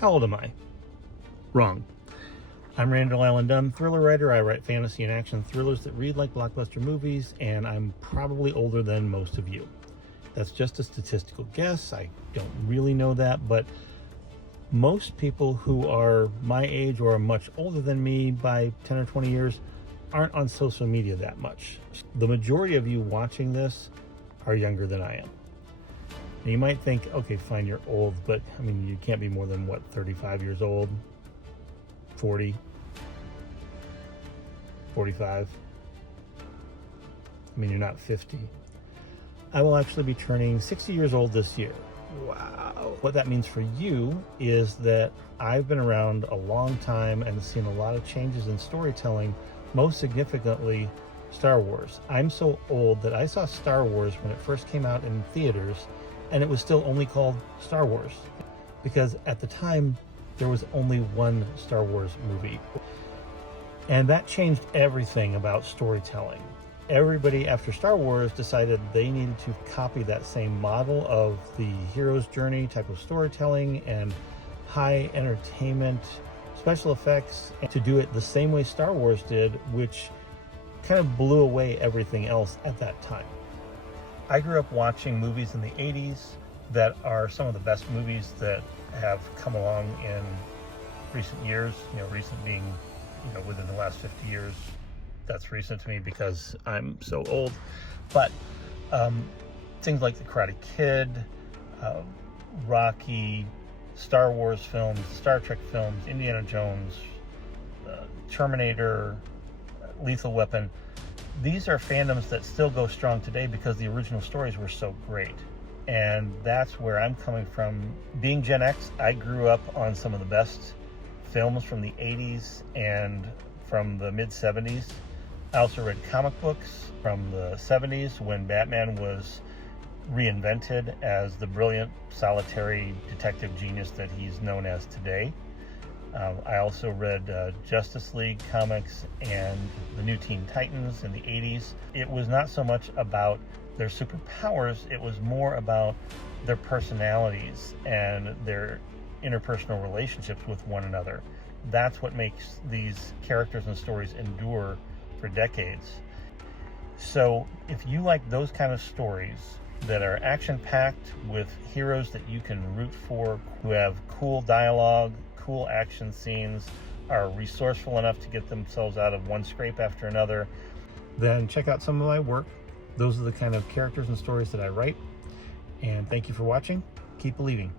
How old am I? Wrong. I'm Randall Allen Dunn, thriller writer. I write fantasy and action thrillers that read like blockbuster movies, and I'm probably older than most of you. That's just a statistical guess. I don't really know that, but most people who are my age or are much older than me by 10 or 20 years aren't on social media that much. The majority of you watching this are younger than I am. And you might think, okay, fine, you're old, but I mean, you can't be more than what, 35 years old, 40, 45. I mean, you're not 50. I will actually be turning 60 years old this year. Wow. What that means for you is that I've been around a long time and seen a lot of changes in storytelling, most significantly Star Wars. I'm so old that I saw Star Wars when it first came out in theaters, and it was still only called Star Wars because at the time there was only one Star Wars movie. And that changed everything about storytelling. Everybody after Star Wars decided they needed to copy that same model of the hero's journey type of storytelling and high entertainment special effects, and to do it the same way Star Wars did, which kind of blew away everything else at that time. I grew up watching movies in the 80s that are some of the best movies that have come along in recent years, recent being, within the last 50 years. That's recent to me because I'm so old. But things like The Karate Kid, Rocky, Star Wars films, Star Trek films, Indiana Jones, Terminator, Lethal Weapon. These are fandoms that still go strong today because the original stories were so great. And that's where I'm coming from. Being Gen X, I grew up on some of the best films from the 80s and from the mid-70s. I also read comic books from the 70s when Batman was reinvented as the brilliant, solitary detective genius that he's known as today. I also read Justice League comics and the New Teen Titans in the 80s. It was not so much about their superpowers, it was more about their personalities and their interpersonal relationships with one another. That's what makes these characters and stories endure for decades. So if you like those kind of stories that are action-packed with heroes that you can root for, who have cool dialogue, cool action scenes, are resourceful enough to get themselves out of one scrape after another, then check out some of my work. Those are the kind of characters and stories that I write. And thank you for watching. Keep believing.